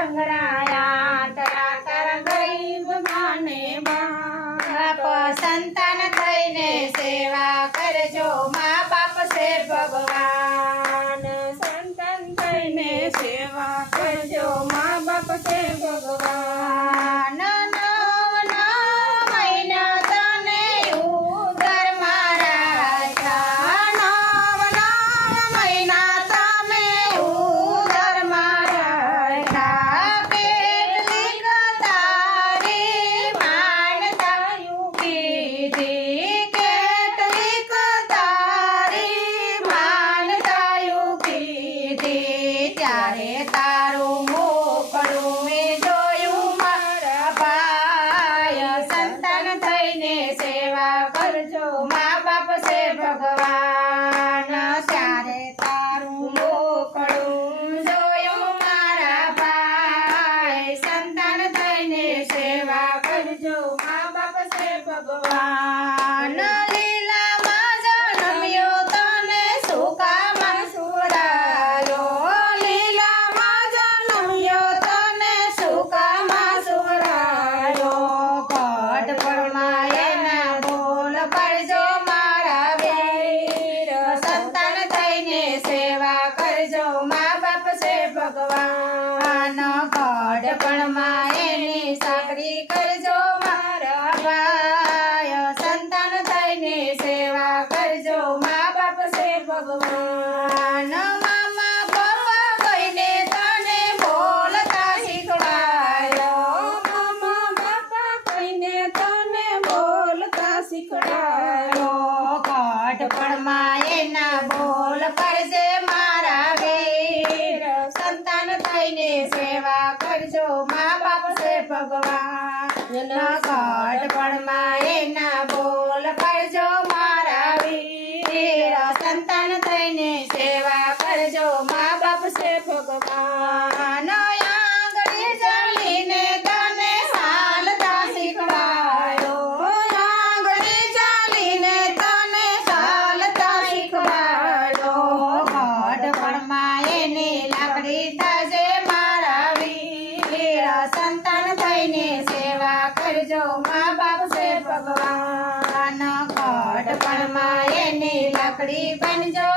સંગરાયા તરાકર ગરીબ માને બાપ સંતાન થઈને સેવા કરજો મા બાપ છે ભગવાન સંતાન થઈને સેવા કરજો મા બાપ છે ભગવાન ત્યારે તારું મોકળું એ જોયું મારા ભાઈ સંતાન થઈને સેવા કરજો મા બાપ છે ભગવાન ત્યારે તારું મોકળું જોયું મારા ભાઈ સંતાન થઈને સેવા કરજો મા બાપ છે ભગવાન લીલામાં જન્મ્યો તને સુકામાં સુરાયો ભગવાન ગઢપણમાં એની સાકરી કરજો મારા ભાઈ સંતાન થઈને સેવા કરજો મા બાપ છે ભગવાન મામા પપ્પા કહીને તને બોલતા શીખવાડ્યો મામા બાપા કહીને તને બોલતા શીખવાડ્યો ગઢપણમાં એના બોલ કરજે મારા વીર સંતાન થઈને સેવા કરજો મા બાપ છે ભગવાન ગઢપણમાં એના બોલ કરજો મારા વીર સંતાન થઈને સેવા કરજો મા બાપ છે ભગવાન આંગળી ચાલીને તને ચાલતા શીખવાડ્યો આંગળી ચાલીને તને ચાલતા શીખવાડ્યો ગઢપણમાં એની લાકડી થશે મારા વીર સંતાન થઈને સેવા કરજો મા બાપ છે ભગવાન ગઢપણમાં એની લાકડી બનજો